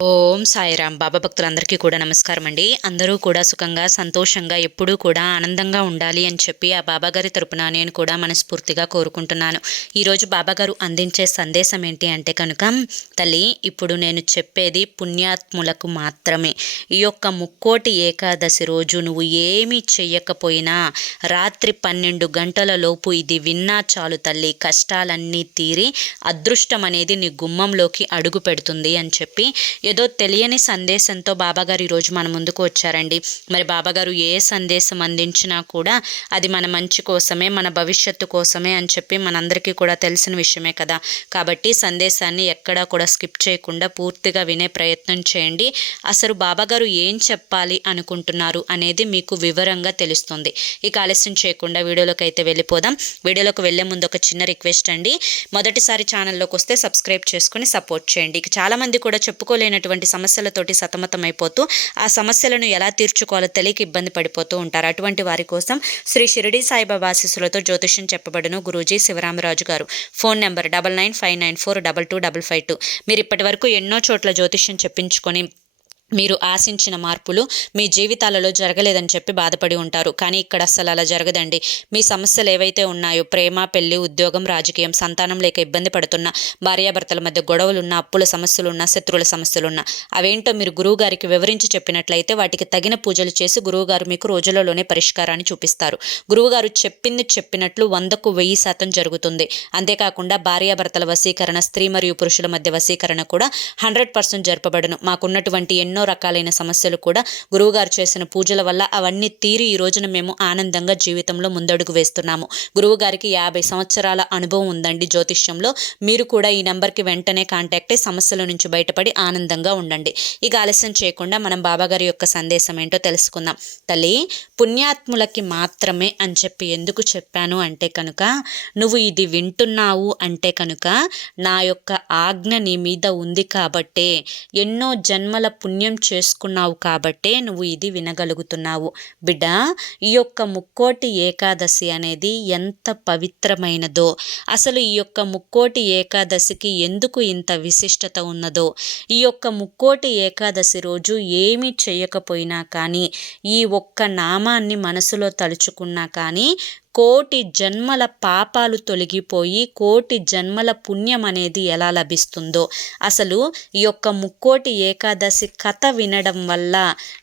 ఓం సాయిరామ్ బాబా భక్తులందరికీ కూడా నమస్కారం అండి అందరూ కూడా సుఖంగా సంతోషంగా ఎప్పుడూ కూడా ఆనందంగా ఉండాలి అని చెప్పి ఆ బాబాగారి తరపున నేను కూడా మనస్ఫూర్తిగా కోరుకుంటున్నాను. ఈరోజు బాబాగారు అందించే సందేశం ఏంటి అంటే కనుక తల్లి ఇప్పుడు నేను చెప్పేది పుణ్యాత్ములకు మాత్రమే. ఈ యొక్క ముక్కోటి ఏకాదశి రోజు నువ్వు ఏమీ చెయ్యకపోయినా రాత్రి పన్నెండు గంటల లోపు ఇది విన్నా చాలు తల్లి. కష్టాలన్నీ తీరి అదృష్టం అనేది నీ గుమ్మంలోకి అడుగు పెడుతుంది అని చెప్పి ఏదో తెలియని సందేశంతో బాబాగారు ఈరోజు మన ముందుకు వచ్చారండి. మరి బాబాగారు ఏ సందేశం అందించినా కూడా అది మన మంచి కోసమే మన భవిష్యత్తు కోసమే అని చెప్పి మనందరికీ కూడా తెలిసిన విషయమే కదా. కాబట్టి సందేశాన్ని ఎక్కడా కూడా స్కిప్ చేయకుండా పూర్తిగా వినే ప్రయత్నం చేయండి. అసలు బాబాగారు ఏం చెప్పాలి అనుకుంటున్నారు అనేది మీకు వివరంగా తెలుస్తుంది. ఇక ఆలస్యం చేయకుండా వీడియోలోకి అయితే వెళ్ళిపోదాం. వీడియోలోకి వెళ్ళే ముందు ఒక చిన్న రిక్వెస్ట్ అండి. మొదటిసారి ఛానల్లోకి వస్తే సబ్స్క్రైబ్ చేసుకుని సపోర్ట్ చేయండి. ఇక చాలామంది కూడా చెప్పుకోలేని రకమైనటువంటి సమస్యలతోటి సతమతమైపోతూ ఆ సమస్యలను ఎలా తీర్చుకోవాలో తెలియక ఇబ్బంది పడిపోతూ ఉంటారు. అటువంటి వారి కోసం శ్రీ షిరిడి సాయిబాబా ఆశీస్సులతో జ్యోతిష్యం చెప్పబడును గురూజీ శివరామరాజు గారు. Phone number double nine five nine four double two double five two. మీరు ఇప్పటి వరకు ఎన్నో చోట్ల జ్యోతిష్యం చెప్పించుకొని మీరు ఆశించిన మార్పులు మీ జీవితాలలో జరగలేదని చెప్పి బాధపడి ఉంటారు. కానీ ఇక్కడ అసలు అలా జరగదండి. మీ సమస్యలు ఏవైతే ఉన్నాయో ప్రేమ పెళ్ళి ఉద్యోగం రాజకీయం సంతానం లేక ఇబ్బంది పడుతున్న భార్యాభర్తల మధ్య గొడవలున్న అప్పుల సమస్యలున్న శత్రువుల సమస్యలున్న అవేంటో మీరు గురువు గారికి వివరించి చెప్పినట్లయితే వాటికి తగిన పూజలు చేసి గురువుగారు మీకు రోజులలోనే పరిష్కారాన్ని చూపిస్తారు. గురువుగారు చెప్పింది చెప్పినట్లు వందకు వెయ్యి శాతం జరుగుతుంది. అంతేకాకుండా భార్యాభర్తల వశీకరణ స్త్రీ మరియు పురుషుల మధ్య వశీకరణ కూడా హండ్రెడ్ పర్సెంట్ జరపబడను. మాకున్నటువంటి ఎన్నో ఎన్నో రకాలైన సమస్యలు కూడా గురువుగారు చేసిన పూజల వల్ల అవన్నీ తీరి ఈ రోజున మేము ఆనందంగా జీవితంలో ముందడుగు వేస్తున్నాము. గురువుగారికి యాభై సంవత్సరాల అనుభవం ఉందండి జ్యోతిష్యంలో. మీరు కూడా ఈ నెంబర్కి వెంటనే కాంటాక్ట్ అయ్యి సమస్యల నుంచి బయటపడి ఆనందంగా ఉండండి. ఇక ఆలస్యం చేయకుండా మనం బాబాగారి యొక్క సందేశం ఏంటో తెలుసుకుందాం. తల్లి పుణ్యాత్ములకి మాత్రమే అని చెప్పి ఎందుకు చెప్పాను అంటే కనుక నువ్వు ఇది వింటున్నావు అంటే కనుక నా యొక్క ఆజ్ఞ నీ మీద ఉంది కాబట్టే ఎన్నో జన్మల పుణ్య పుణ్యం చేసుకున్నావు కాబట్టే నువ్వు ఇది వినగలుగుతున్నావు. బిడ్డ ఈ యొక్క ముక్కోటి ఏకాదశి అనేది ఎంత పవిత్రమైనదో అసలు ఈ యొక్క ముక్కోటి ఏకాదశికి ఎందుకు ఇంత విశిష్టత ఉన్నదో ఈ యొక్క ముక్కోటి ఏకాదశి రోజు ఏమీ చేయకపోయినా కానీ ఈ ఒక్క నామాన్ని మనసులో తలుచుకున్నా కానీ కోటి జన్మల పాపాలు తొలగిపోయి కోటి జన్మల పుణ్యం అనేది ఎలా లభిస్తుందో. అసలు ఈ యొక్క ముక్కోటి ఏకాదశి కథ వినడం వల్ల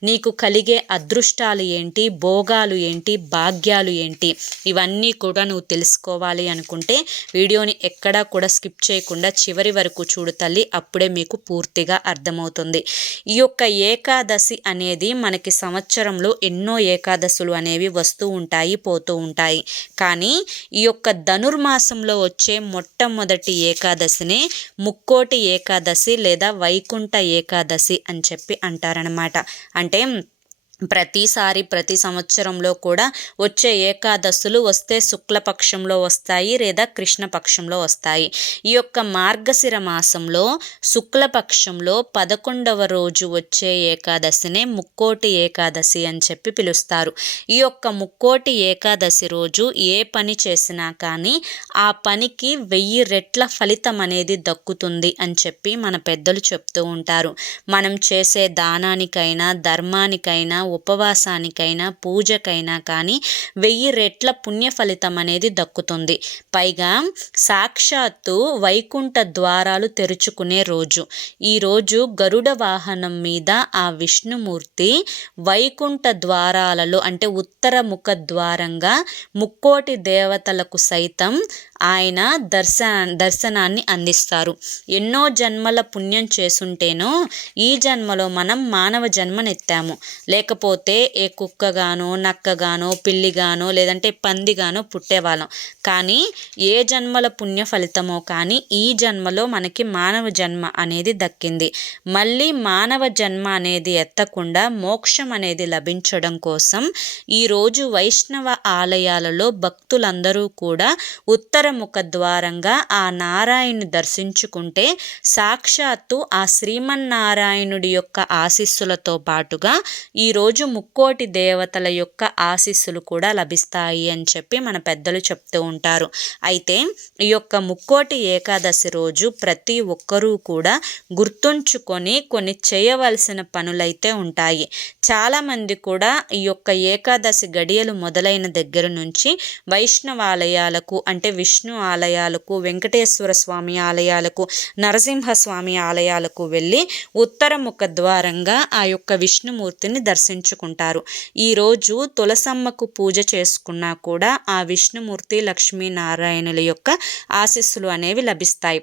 నీకు కలిగే అదృష్టాలు ఏంటి? భోగాలు ఏంటి? భాగ్యాలు ఏంటి? ఇవన్నీ కూడా నువ్వు తెలుసుకోవాలి అనుకుంటే వీడియోని ఎక్కడా కూడా స్కిప్ చేయకుండా చివరి వరకు చూడు తల్లి అప్పుడే మీకు పూర్తిగా అర్థమవుతుంది. ఈ యొక్క ఏకాదశి అనేది మనకి సంవత్సరంలో ఎన్నో ఏకాదశులు అనేవి వస్తూ ఉంటాయి పోతూ ఉంటాయి. కానీ ఈ యొక్క ధనుర్మాసంలో వచ్చే మొట్టమొదటి ఏకాదశిని ముక్కోటి ఏకాదశి లేదా వైకుంఠ ఏకాదశి అని చెప్పి అంటారనమాట అంటే ప్రతిసారి ప్రతి సంవత్సరంలో కూడా వచ్చే ఏకాదశులు వస్తే శుక్లపక్షంలో వస్తాయి లేదా కృష్ణపక్షంలో వస్తాయి. ఈ యొక్క మార్గశిర మాసంలో శుక్లపక్షంలో పదకొండవ రోజు వచ్చే ఏకాదశినే ముక్కోటి ఏకాదశి అని చెప్పి పిలుస్తారు. ఈ యొక్క ముక్కోటి ఏకాదశి రోజు ఏ పని చేసినా కానీ ఆ పనికి వెయ్యి రెట్ల ఫలితం అనేది దక్కుతుంది అని చెప్పి మన పెద్దలు చెప్తూ ఉంటారు. మనం చేసే దానానికైనా ధర్మానికైనా ఉపవాసానికైనా పూజకైనా కానీ వెయ్యి రెట్ల పుణ్య ఫలితం అనేది దక్కుతుంది. పైగా సాక్షాత్తు వైకుంఠ ద్వారాలు తెరుచుకునే రోజు. ఈరోజు గరుడ వాహనం మీద ఆ విష్ణుమూర్తి వైకుంఠ ద్వారాలలో అంటే ఉత్తర ముఖ ద్వారంగా ముక్కోటి దేవతలకు సైతం ఆయన దర్శన దర్శనాన్ని అందిస్తారు. ఎన్నో జన్మల పుణ్యం చేసుంటేనో ఈ జన్మలో మనం మానవ జన్మనెత్తాము. లేకపోతే ఏ కుక్కగానో నక్కగానో పిల్లిగానో లేదంటే పందిగానో పుట్టేవాళ్ళం. కానీ ఏ జన్మల పుణ్య ఫలితమో కానీ ఈ జన్మలో మనకి మానవ జన్మ అనేది దక్కింది. మళ్ళీ మానవ జన్మ అనేది ఎత్తకుండా మోక్షం అనేది లభించడం కోసం ఈరోజు వైష్ణవ ఆలయాలలో భక్తులందరూ కూడా ఉత్తర ముఖద్వారంగా ఆ నారాయణుని దర్శించుకుంటే సాక్షాత్తు ఆ శ్రీమన్నారాయణుడి యొక్క ఆశీస్సులతో పాటుగా ఈరోజు ముక్కోటి దేవతల యొక్క ఆశీస్సులు కూడా లభిస్తాయి అని చెప్పి మన పెద్దలు చెప్తూ ఉంటారు. అయితే ఈ యొక్క ముక్కోటి ఏకాదశి రోజు ప్రతి ఒక్కరూ కూడా గుర్తుంచుకొని కొన్ని చేయవలసిన పనులైతే ఉంటాయి. చాలామంది కూడా ఈ యొక్క ఏకాదశి గడియలు మొదలైన దగ్గర నుంచి వైష్ణవాలయాలకు అంటే విష్ణు విష్ణు ఆలయాలకు వెంకటేశ్వర స్వామి ఆలయాలకు నరసింహస్వామి ఆలయాలకు వెళ్ళి ఉత్తర ముఖ ద్వారంగా ఆ యొక్క విష్ణుమూర్తిని దర్శించుకుంటారు. ఈరోజు తులసమ్మకు పూజ చేసుకున్నా కూడా ఆ విష్ణుమూర్తి లక్ష్మీనారాయణుల యొక్క ఆశీస్సులు అనేవి లభిస్తాయి.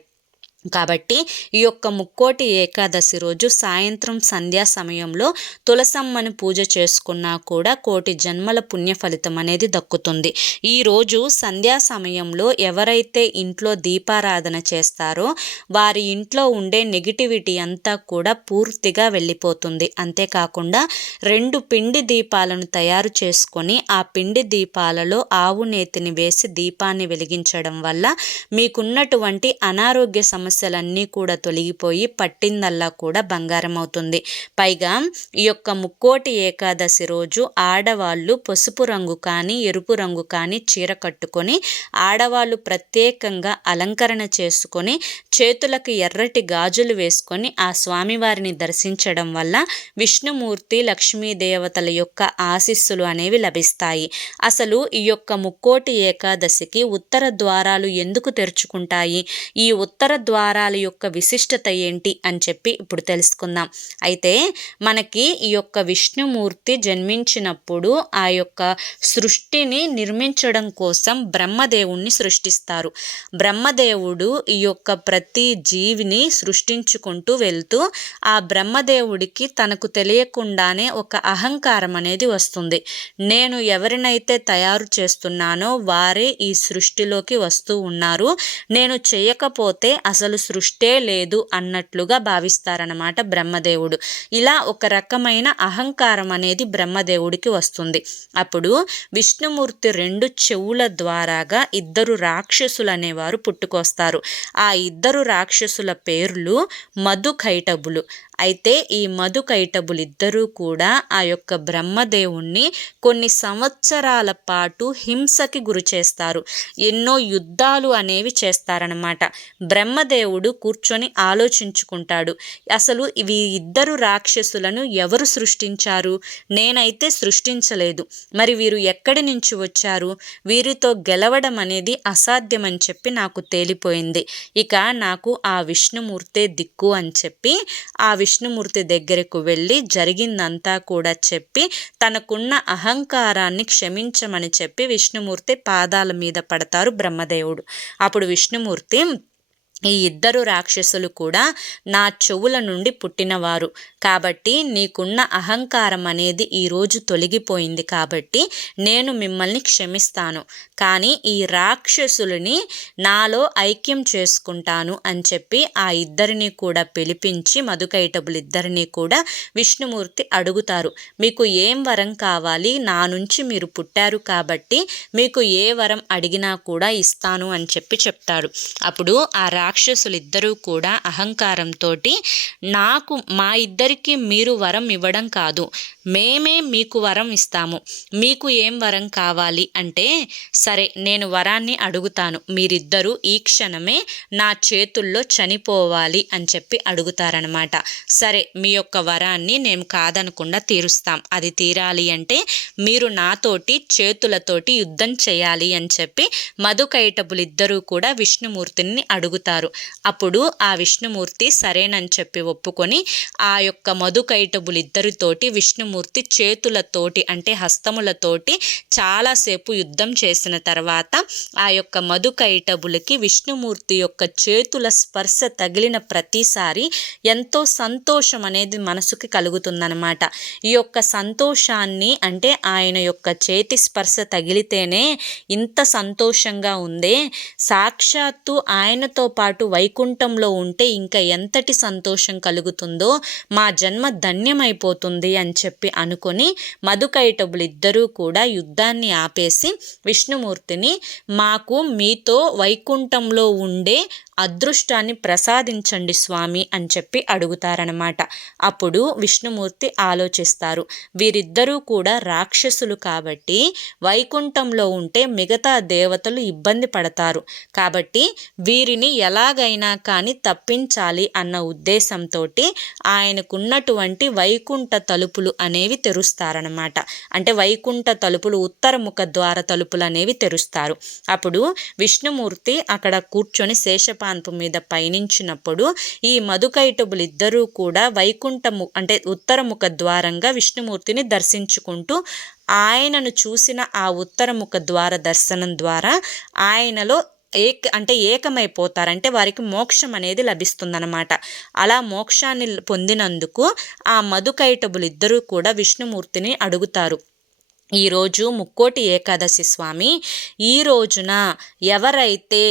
కాబట్టి ఈ యొక్క ముక్కోటి ఏకాదశి రోజు సాయంత్రం సంధ్యా సమయంలో తులసమ్మని పూజ చేసుకున్నా కూడా కోటి జన్మల పుణ్య ఫలితం అనేది దక్కుతుంది. ఈరోజు సంధ్యా సమయంలో ఎవరైతే ఇంట్లో దీపారాధన చేస్తారో వారి ఇంట్లో ఉండే నెగిటివిటీ అంతా కూడా పూర్తిగా వెళ్ళిపోతుంది. అంతేకాకుండా రెండు పిండి దీపాలను తయారు చేసుకొని ఆ పిండి దీపాలలో ఆవు నేతిని వేసి దీపాన్ని వెలిగించడం వల్ల మీకున్నటువంటి అనారోగ్య సమస్య సమస్యలన్నీ కూడా తొలగిపోయి పట్టిందల్లా కూడా బంగారం అవుతుంది పైగా ఈ యొక్క ముక్కోటి ఏకాదశి రోజు ఆడవాళ్ళు పసుపు రంగు కానీ ఎరుపు రంగు కానీ చీర కట్టుకొని ఆడవాళ్ళు ప్రత్యేకంగా అలంకరణ చేసుకొని చేతులకు ఎర్రటి గాజులు వేసుకొని ఆ స్వామివారిని దర్శించడం వల్ల విష్ణుమూర్తి లక్ష్మీదేవతల యొక్క ఆశీస్సులు అనేవి లభిస్తాయి. అసలు ఈ యొక్క ముక్కోటి ఏకాదశికి ఉత్తర ద్వారాలు ఎందుకు తెరుచుకుంటాయి? ఈ ఉత్తర ద్వార ద్వారాల యొక్క విశిష్టత ఏంటి అని చెప్పి ఇప్పుడు తెలుసుకుందాం. అయితే మనకి ఈ యొక్క విష్ణుమూర్తి జన్మించినప్పుడు ఆ యొక్క సృష్టిని నిర్మించడం కోసం బ్రహ్మదేవుణ్ణి సృష్టిస్తారు. బ్రహ్మదేవుడు ఈ యొక్క ప్రతి జీవిని సృష్టించుకుంటూ వెళ్తూ ఆ బ్రహ్మదేవుడికి తనకు తెలియకుండానే ఒక అహంకారం అనేది వస్తుంది. నేను ఎవరినైతే తయారు చేస్తున్నానో వారే ఈ సృష్టిలోకి వస్తూ ఉన్నారు. నేను చేయకపోతే అసలు అసలు సృష్టే లేదు అన్నట్లుగా భావిస్తారన్నమాట బ్రహ్మదేవుడు. ఇలా ఒక రకమైన అహంకారం అనేది బ్రహ్మదేవుడికి వస్తుంది. అప్పుడు విష్ణుమూర్తి రెండు చెవుల ద్వారాగా ఇద్దరు రాక్షసులు అనేవారు పుట్టుకొస్తారు. ఆ ఇద్దరు రాక్షసుల పేర్లు మధుకైటబులు. అయితే ఈ మధుకైటబులిద్దరూ కూడా ఆ యొక్క బ్రహ్మదేవుణ్ణి కొన్ని సంవత్సరాల పాటు హింసకి గురి చేస్తారు. ఎన్నో యుద్ధాలు అనేవి చేస్తారనమాట బ్రహ్మదేవుడు కూర్చొని ఆలోచించుకుంటాడు. అసలు ఇవి ఇద్దరు రాక్షసులను ఎవరు సృష్టించారు? నేనైతే సృష్టించలేదు. మరి వీరు ఎక్కడి నుంచి వచ్చారు? వీరితో గెలవడం అనేది అసాధ్యమని చెప్పి నాకు తేలిపోయింది. ఇక నాకు ఆ విష్ణుమూర్తే దిక్కు అని చెప్పి ఆ విష్ణు విష్ణుమూర్తి దగ్గరకు వెళ్ళి జరిగిందంతా కూడా చెప్పి తనకున్న అహంకారాన్ని క్షమించమని చెప్పి విష్ణుమూర్తి పాదాల మీద పడతారు బ్రహ్మదేవుడు. అప్పుడు విష్ణుమూర్తి ఈ ఇద్దరు రాక్షసులు కూడా నా చెవుల నుండి పుట్టినవారు. కాబట్టి నీకున్న అహంకారం అనేది ఈరోజు తొలగిపోయింది. కాబట్టి నేను మిమ్మల్ని క్షమిస్తాను. కానీ ఈ రాక్షసులని నాలో ఐక్యం చేసుకుంటాను అని చెప్పి ఆ ఇద్దరిని కూడా పిలిపించి మధుకైటబులు ఇద్దరిని కూడా విష్ణుమూర్తి అడుగుతారు. మీకు ఏం వరం కావాలి? నా నుంచి మీరు పుట్టారు కాబట్టి మీకు ఏ వరం అడిగినా కూడా ఇస్తాను అని చెప్పి చెప్తాడు అప్పుడు ఆ రా ఇద్దరూ కూడా అహంకారంతో నాకు మా ఇద్దరికి మీరు వరం ఇవ్వడం కాదు. మేమే మీకు వరం ఇస్తాము. మీకు ఏం వరం కావాలి అంటే సరే నేను వరాన్ని అడుగుతాను. మీరిద్దరూ ఈ క్షణమే నా చేతుల్లో చనిపోవాలి అని చెప్పి అడుగుతారనమాట సరే మీ యొక్క వరాన్ని నేను కాదనకుండా తీరుస్తాం. అది తీరాలి అంటే మీరు నాతోటి చేతులతోటి యుద్ధం చేయాలి అని చెప్పి మధుకైటబులిద్దరూ కూడా విష్ణుమూర్తిని అడుగుతారు. అప్పుడు ఆ విష్ణుమూర్తి సరేనని చెప్పి ఒప్పుకొని ఆ యొక్క మధుకైటబులిద్దరితోటి విష్ణుమూర్తి చేతులతోటి అంటే హస్తములతోటి చాలాసేపు యుద్ధం చేసిన తర్వాత ఆ యొక్క మధుకైటబులకి విష్ణుమూర్తి యొక్క చేతుల స్పర్శ తగిలిన ప్రతిసారి ఎంతో సంతోషం అనేది మనసుకి కలుగుతుందనమాట ఈ యొక్క సంతోషాన్ని అంటే ఆయన యొక్క చేతి స్పర్శ తగిలితేనే ఇంత సంతోషంగా ఉందే. సాక్షాత్తు ఆయనతో పాటు పాటు వైకుంఠంలో ఉంటే ఇంకా ఎంతటి సంతోషం కలుగుతుందో మా జన్మ ధన్యమైపోతుంది అని చెప్పి అనుకొని మధుకైటబులు ఇద్దరూ కూడా యుద్ధాన్ని ఆపేసి విష్ణుమూర్తిని మాకు మీతో వైకుంఠంలో ఉండే అదృష్టాన్ని ప్రసాదించండి స్వామి అని చెప్పి అడుగుతారనమాట అప్పుడు విష్ణుమూర్తి ఆలోచిస్తారు. వీరిద్దరూ కూడా రాక్షసులు కాబట్టి వైకుంఠంలో ఉంటే మిగతా దేవతలు ఇబ్బంది పడతారు. కాబట్టి వీరిని ఎలా ఎలాగైనా కానీ తప్పించాలి అన్న ఉద్దేశంతో ఆయనకున్నటువంటి వైకుంఠ తలుపులు అనేవి తెరుస్తారనమాట అంటే వైకుంఠ తలుపులు ఉత్తర ముఖ ద్వార తలుపులు అనేవి తెరుస్తారు. అప్పుడు విష్ణుమూర్తి అక్కడ కూర్చొని శేషపాన్పు మీద పయనించినప్పుడు ఈ మధుకైటబులు ఇద్దరూ కూడా వైకుంఠము అంటే ఉత్తర ముఖ ద్వారంగా విష్ణుమూర్తిని దర్శించుకుంటూ ఆయనను చూసిన ఆ ఉత్తరముఖ ద్వార దర్శనం ద్వారా ఆయనలో ఏక అంటే ఏకమైపోతారంటే వారికి మోక్షం అనేది లభిస్తుందన్నమాట. అలా మోక్షాన్ని పొందినందుకు ఆ మధుకైటబులు ఇద్దరూ కూడా విష్ణుమూర్తిని అడుగుతారు. ఈరోజు ముక్కోటి ఏకాదశి స్వామి ఈ రోజున ఎవరైతే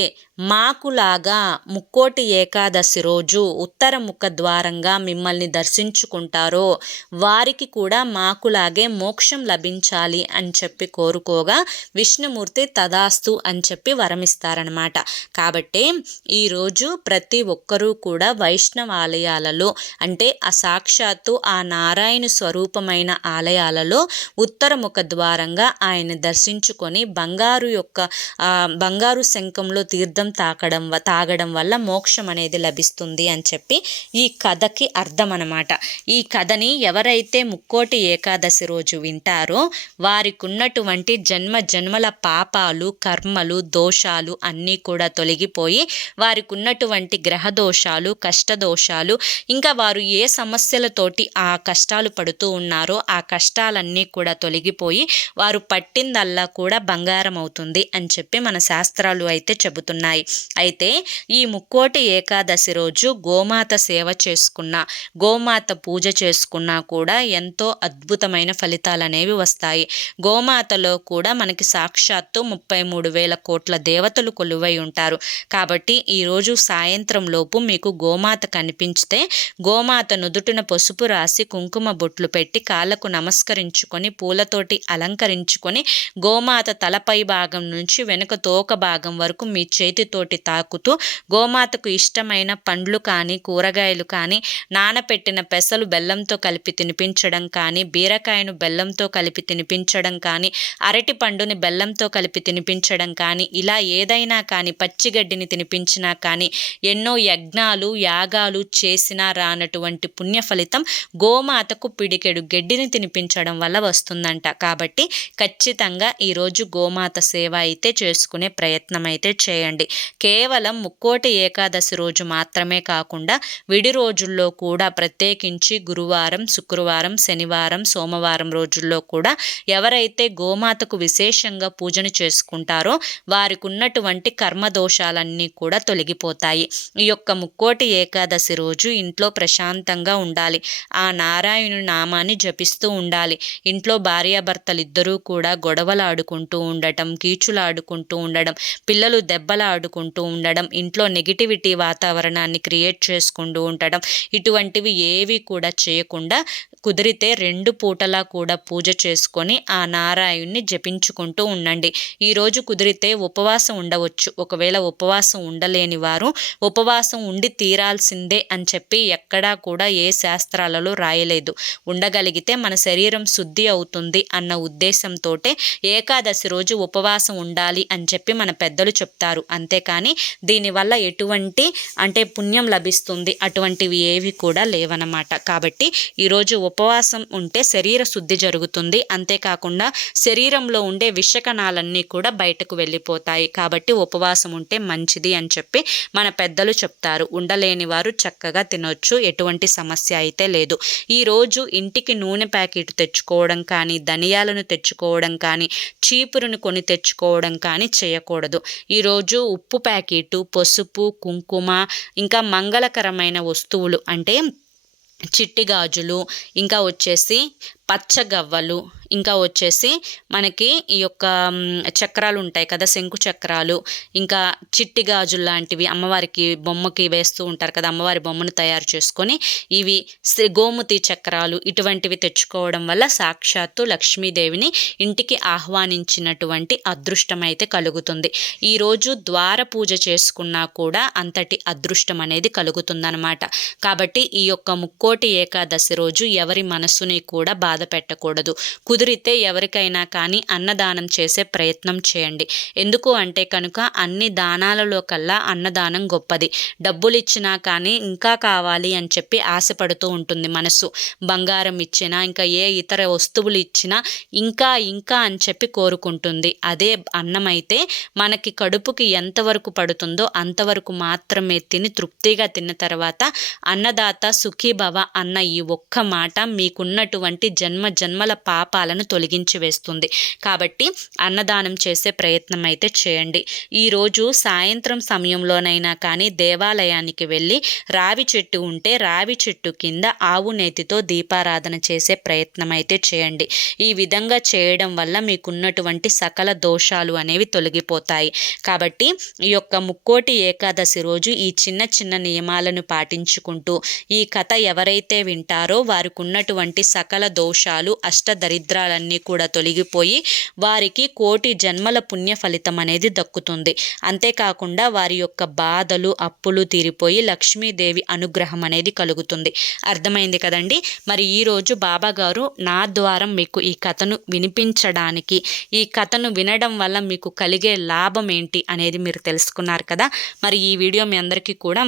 మాకులాగా ముక్కోటి ఏకాదశి రోజు ఉత్తర ముఖ ద్వారంగా మిమ్మల్ని దర్శించుకుంటారో వారికి కూడా మాకులాగే మోక్షం లభించాలి అని చెప్పి కోరుకోగా విష్ణుమూర్తి తదాస్తు అని చెప్పి వరమిస్తారనమాట కాబట్టి ఈరోజు ప్రతి ఒక్కరూ కూడా వైష్ణవ ఆలయాలలో అంటే ఆ సాక్షాత్తు ఆ నారాయణ స్వరూపమైన ఆలయాలలో ఉత్తర ముఖ ద్వారంగా ఆయన దర్శించుకొని బంగారు యొక్క బంగారు శంఖంలో తీర్థం తాకడం తాగడం వల్ల మోక్షం అనేది లభిస్తుంది అని చెప్పి ఈ కథకి అర్థం అనమాట ఈ కథని ఎవరైతే ముక్కోటి ఏకాదశి రోజు వింటారో వారికి ఉన్నటువంటి జన్మ జన్మల పాపాలు కర్మలు దోషాలు అన్నీ కూడా తొలగిపోయి వారికి ఉన్నటువంటి గ్రహ దోషాలు కష్టదోషాలు ఇంకా వారు ఏ సమస్యలతోటి ఆ కష్టాలు పడుతూ ఉన్నారో ఆ కష్టాలన్నీ కూడా తొలగిపోయి వారు పట్టిందల్లా కూడా బంగారం అవుతుంది అని చెప్పి మన శాస్త్రాలు అయితే చెబుతున్నాయి. అయితే ఈ ముక్కోటి ఏకాదశి రోజు గోమాత సేవ చేసుకున్న గోమాత పూజ చేసుకున్నా కూడా ఎంతో అద్భుతమైన ఫలితాలు అనేవి వస్తాయి. గోమాతలో కూడా మనకి సాక్షాత్తు ముప్పై మూడు వేల కోట్ల దేవతలు కొలువై ఉంటారు. కాబట్టి ఈరోజు సాయంత్రం లోపు మీకు గోమాత కనిపించితే గోమాత నుదుటిన పసుపు రాసి కుంకుమ బొట్లు పెట్టి కాళ్ళకు నమస్కరించుకొని పూలతోటి అలంకరించుకొని గోమాత తలపై భాగం నుంచి వెనుక తోక భాగం వరకు మీ చేతితోటి తాకుతూ గోమాతకు ఇష్టమైన పండ్లు కానీ కూరగాయలు కానీ నానపెట్టిన పెసలు బెల్లంతో కలిపి తినిపించడం కానీ బీరకాయను బెల్లంతో కలిపి తినిపించడం కానీ అరటి పండుని బెల్లంతో కలిపి తినిపించడం కానీ ఇలా ఏదైనా కానీ పచ్చిగడ్డిని తినిపించినా కానీ ఎన్నో యజ్ఞాలు యాగాలు చేసినా రానటువంటి పుణ్య ఫలితం గోమాతకు పిడికెడు గడ్డిని తినిపించడం వల్ల వస్తుందంట. కాబట్టి ఖచ్చితంగా ఈరోజు గోమాత సేవ అయితే చేసుకునే ప్రయత్నం అయితే చేయండి. కేవలం ముక్కోటి ఏకాదశి రోజు మాత్రమే కాకుండా విడి రోజుల్లో కూడా ప్రత్యేకించి గురువారం శుక్రవారం శనివారం సోమవారం రోజుల్లో కూడా ఎవరైతే గోమాతకు విశేషంగా పూజను చేసుకుంటారో వారికి ఉన్నటువంటి కర్మదోషాలన్నీ కూడా తొలగిపోతాయి. ఈ యొక్క ముక్కోటి ఏకాదశి రోజు ఇంట్లో ప్రశాంతంగా ఉండాలి. ఆ నారాయణు నామాన్ని జపిస్తూ ఉండాలి. ఇంట్లో భార్యాభర్త ఇద్దరూ కూడా గొడవలాడుకుంటూ ఉండటం కీచులాడుకుంటూ ఉండడం పిల్లలు దెబ్బలాడుకుంటూ ఉండడం ఇంట్లో నెగిటివిటీ వాతావరణాన్ని క్రియేట్ చేసుకుంటూ ఉండడం ఇటువంటివి ఏవి కూడా చేయకుండా కుదిరితే రెండు పూటలా కూడా పూజ చేసుకొని ఆ నారాయణ్ణి జపించుకుంటూ ఉండండి. ఈరోజు కుదిరితే ఉపవాసం ఉండవచ్చు. ఒకవేళ ఉపవాసం ఉండలేని వారు ఉపవాసం ఉండి తీరాల్సిందే అని చెప్పి ఎక్కడా కూడా ఏ శాస్త్రాలలో రాయలేదు. ఉండగలిగితే మన శరీరం శుద్ధి అవుతుంది అన్న ఉద్దేశంతో ఏకాదశి రోజు ఉపవాసం ఉండాలి అని చెప్పి మన పెద్దలు చెప్తారు. అంతేకాని దీనివల్ల ఎటువంటి అంటే పుణ్యం లభిస్తుంది అటువంటివి ఏవి కూడా లేవన్నమాట కాబట్టి ఈరోజు ఉపవాసం ఉంటే శరీర శుద్ధి జరుగుతుంది. అంతేకాకుండా శరీరంలో ఉండే విషకణాలన్నీ కూడా బయటకు వెళ్ళిపోతాయి. కాబట్టి ఉపవాసం ఉంటే మంచిది అని చెప్పి మన పెద్దలు చెప్తారు. ఉండలేని వారు చక్కగా తినొచ్చు. ఎటువంటి సమస్య అయితే లేదు. ఈరోజు ఇంటికి నూనె ప్యాకెట్ తెచ్చుకోవడం కానీ ధనియా ధనియాలను తెచ్చుకోవడం కానీ చీపురును కొని తెచ్చుకోవడం కానీ చేయకూడదు. ఈరోజు ఉప్పు ప్యాకెట్ పసుపు కుంకుమ ఇంకా మంగళకరమైన వస్తువులు అంటే చిట్టి గాజులు ఇంకా వచ్చేసి పచ్చగవ్వలు ఇంకా వచ్చేసి మనకి ఈ యొక్క చక్రాలు ఉంటాయి కదా శంకు చక్రాలు. ఇంకా చిట్టి గాజులు లాంటివి అమ్మవారికి బొమ్మకి వేస్తూ ఉంటారు కదా అమ్మవారి బొమ్మను తయారు చేసుకొని ఇవి గోముతి చక్రాలు ఇటువంటివి తెచ్చుకోవడం వల్ల సాక్షాత్తు లక్ష్మీదేవిని ఇంటికి ఆహ్వానించినటువంటి అదృష్టం అయితే కలుగుతుంది ఈరోజు ద్వార పూజ చేసుకున్నా కూడా అంతటి అదృష్టం అనేది కలుగుతుందనమాట కాబట్టి ఈ యొక్క ముక్కోటి ఏకాదశి రోజు ఎవరి మనస్సుని కూడా బాధ పెట్టకూడదు. కుదిరితే ఎవరికైనా కానీ అన్నదానం చేసే ప్రయత్నం చేయండి. ఎందుకు అంటే కనుక అన్ని దానాలలో కల్లా అన్నదానం గొప్పది. డబ్బులు ఇచ్చినా కానీ ఇంకా కావాలి అని చెప్పి ఆశపడుతూ ఉంటుంది మనసు. బంగారం ఇచ్చినా ఇంకా ఏ ఇతర వస్తువులు ఇచ్చినా ఇంకా ఇంకా అని చెప్పి కోరుకుంటుంది. అదే అన్నమైతే మనకి కడుపుకి ఎంతవరకు పడుతుందో అంతవరకు మాత్రమే తిని తృప్తిగా తిన్న తర్వాత అన్నదాత సుఖీభవ అన్న ఈ ఒక్క మాట మీకున్నటువంటి జన్మ జన్మల పాపాలను తొలగించి వేస్తుంది. కాబట్టి అన్నదానం చేసే ప్రయత్నం అయితే చేయండి ఈరోజు సాయంత్రం సమయంలోనైనా కానీ దేవాలయానికి వెళ్ళి రావి చెట్టు ఉంటే రావి చెట్టు కింద ఆవు నేతితో దీపారాధన చేసే ప్రయత్నం అయితే చేయండి. ఈ విధంగా చేయడం వల్ల మీకున్నటువంటి సకల దోషాలు అనేవి తొలగిపోతాయి. కాబట్టి ఈ యొక్క ముక్కోటి ఏకాదశి రోజు ఈ చిన్న చిన్న నియమాలను పాటించుకుంటూ ఈ కథ ఎవరైతే వింటారో వారికి ఉన్నటువంటి సకల దోషాలు అష్టదరిద్ర దరిద్రాలన్నీ కూడా తొలగిపోయి వారికి కోటి జన్మల పుణ్య ఫలితం అనేది దక్కుతుంది. అంతేకాకుండా వారి యొక్క బాధలు అప్పులు తీరిపోయి లక్ష్మీదేవి అనుగ్రహం అనేది కలుగుతుంది. అర్థమైంది కదండి? మరి ఈరోజు బాబా గారు నా ద్వారా మీకు ఈ కథను వినిపించడానికి ఈ కథను వినడం వల్ల మీకు కలిగే లాభం ఏంటి అనేది మీరు తెలుసుకున్నారు కదా? మరి ఈ వీడియో మీ అందరికీ కూడా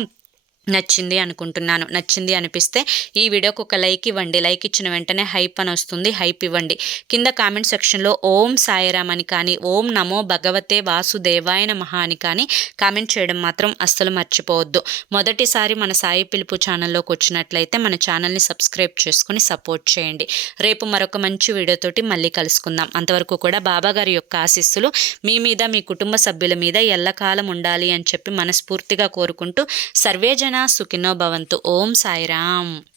నచ్చింది అనుకుంటున్నాను. నచ్చింది అనిపిస్తే ఈ వీడియోకి ఒక లైక్ ఇవ్వండి. లైక్ ఇచ్చిన వెంటనే హైప్ అని వస్తుంది. హైప్ ఇవ్వండి. కింద కామెంట్ సెక్షన్లో ఓం సాయిరామ్ అని కానీ ఓం నమో భగవతే వాసుదేవాయ నమః అని కానీ కామెంట్ చేయడం మాత్రం అస్సలు మర్చిపోవద్దు. మొదటిసారి మన సాయి పిలుపు ఛానల్లోకి వచ్చినట్లయితే మన ఛానల్ని సబ్స్క్రైబ్ చేసుకొని సపోర్ట్ చేయండి. రేపు మరొక మంచి వీడియోతోటి మళ్ళీ కలుసుకుందాం. అంతవరకు కూడా బాబాగారి యొక్క ఆశీస్సులు మీ మీద మీ కుటుంబ సభ్యుల మీద ఎల్లకాలం ఉండాలి అని చెప్పి మనస్ఫూర్తిగా కోరుకుంటూ సర్వేజన్ సుఖినో భవంతు. ఓం సాయిరామ్.